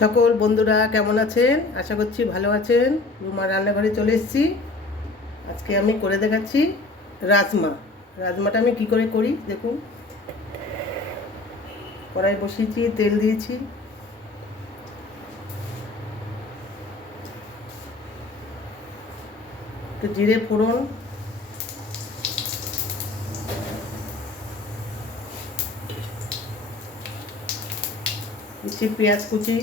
সকল বন্ধুরা কেমন আছেন? আশা করছি ভালো আছেন। রুমার রান্নাঘরে চলে এসেছি। আজকে আমি করে দেখাচ্ছি রাজমা। রাজমাটা আমি কি করে করি দেখুন। কড়াই বসিয়েছি, তেল দিয়েছি, একটু জিরে ফোড়ন, দিচ্ছি পেঁয়াজ কুচি,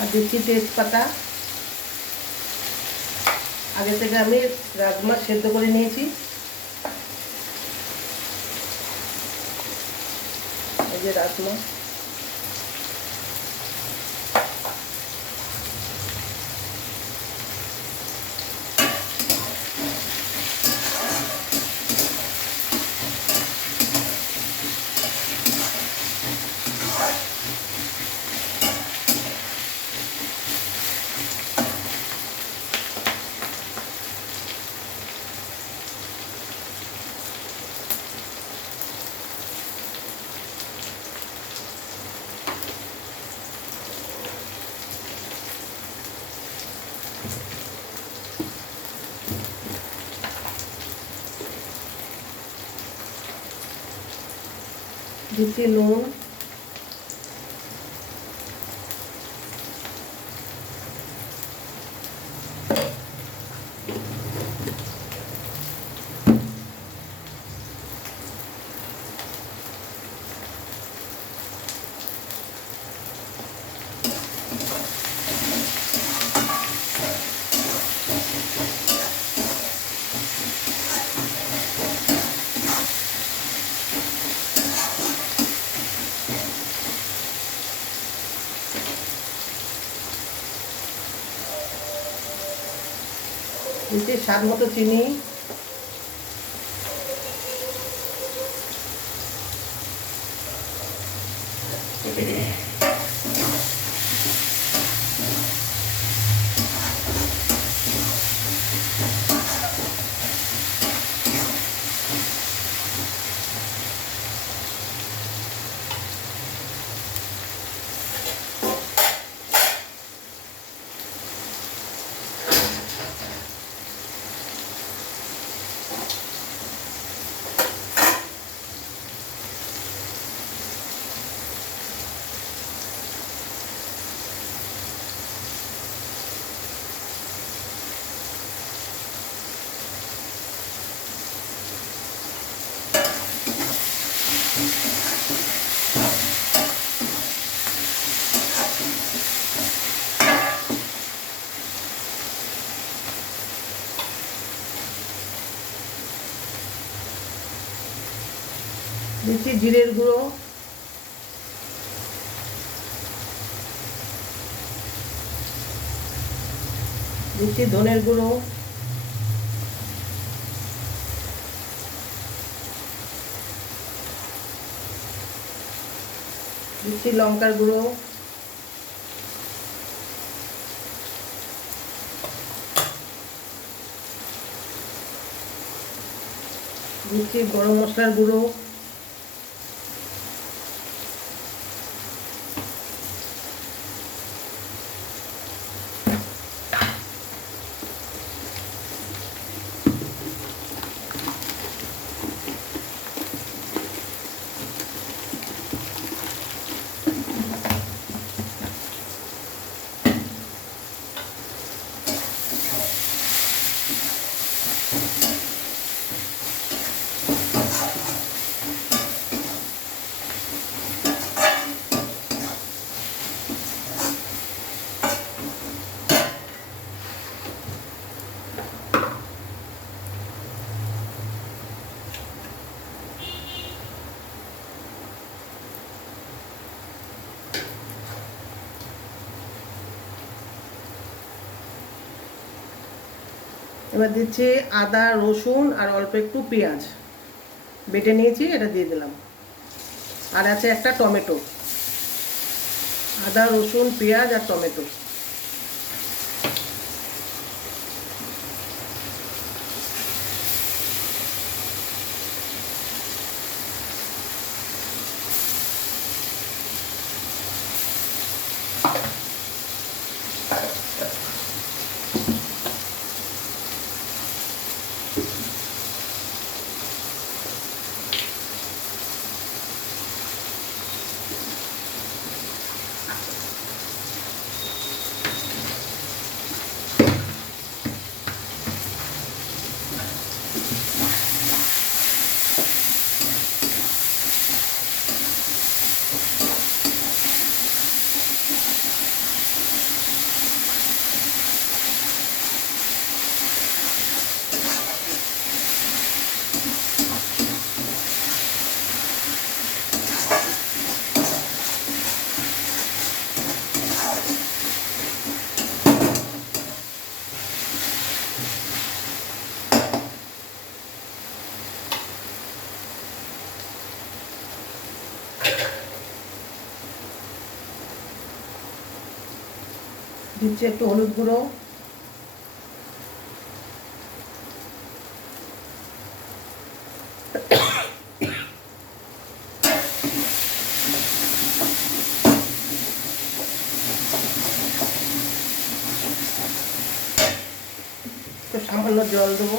আর দিচ্ছি তেজপাতা। আগে থেকে আমি রাজমা সেদ্ধ করে নিয়েছি। এই যে রাজমা, দিচ্ছি নুন, দিচ্ছি স্বাদ মতো চিনি, দিচ্ছি জিরের গুঁড়ো, দিচ্ছি ধনের গুঁড়ো, দিচ্ছি লঙ্কার গুঁড়ো, দিচ্ছি গরম মশলার গুঁড়ো, এবার দিচ্ছি আদা রসুন আর অল্প একটু পেঁয়াজ বেটে নিয়েছি, এটা দিয়ে দিলাম। আর আছে একটা টমেটো, আদা রসুন পেঁয়াজ আর টমেটো। দিচ্ছি একটু হলুদ গুঁড়ো, একটু সামান্য জল দেবো।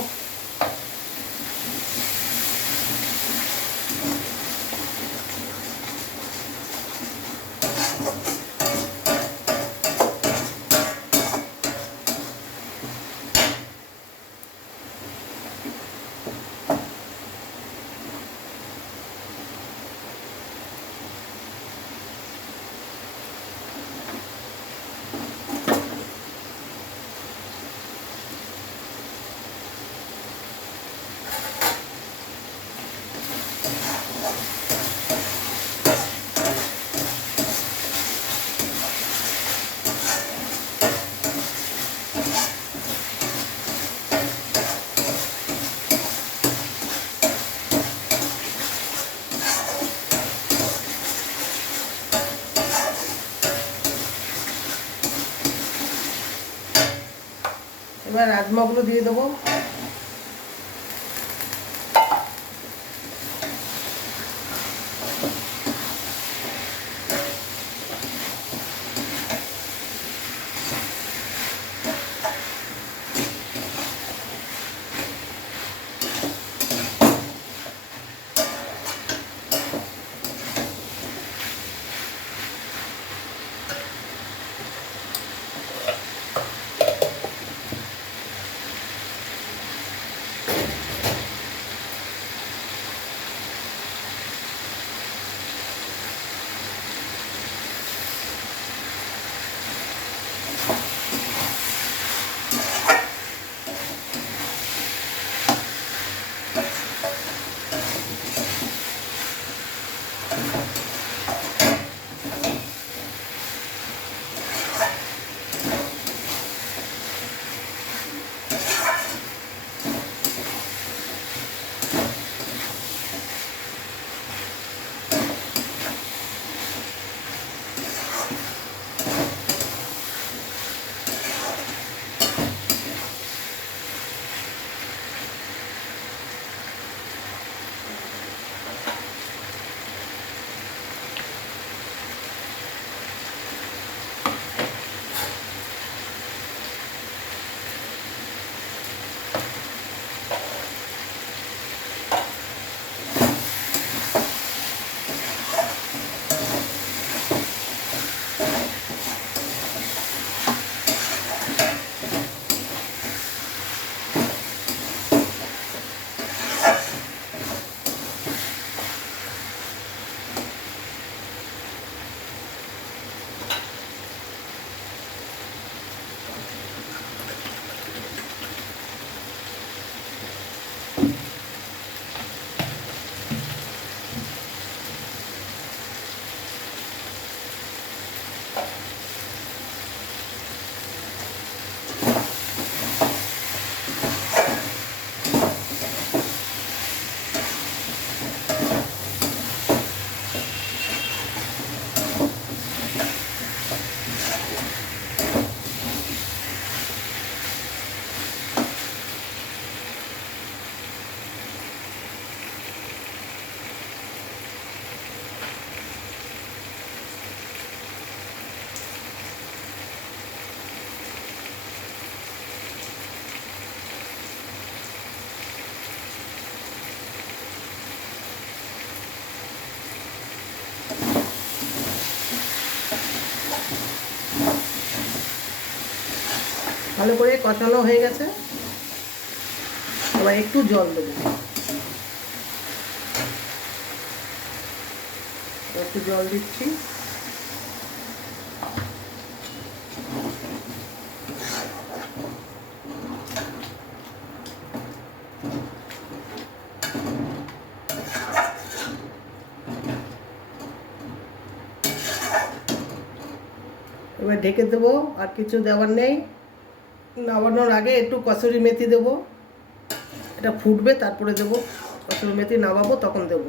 এবার রাজমাগুলো দিয়ে দেবো। ভালো করে কষানো হয়ে গেছে, এবার একটু জল দেবো। একটু জল দিচ্ছি। এবার ঢেকে দেবো, আর কিছু দেওয়ার নেই। নামানোর আগে একটু কসুরি মেথি দেবো, এটা ফুটবে তারপরে দেবো। কসুরি মেথি নামাবো তখন দেবো।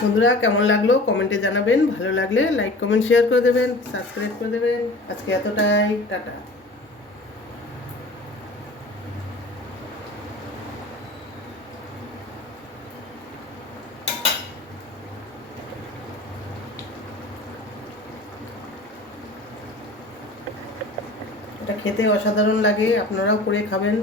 বন্ধুরা কেমন লাগলো কমেন্টে জানাবেন, ভালো লাগলে লাইক কমেন্ট শেয়ার করে দেবেন, সাবস্ক্রাইব করে দেবেন। আজকে এতটাই, টাটা। এটা খেতে অসাধারণ লাগে, আপনারাও করে খাবেন।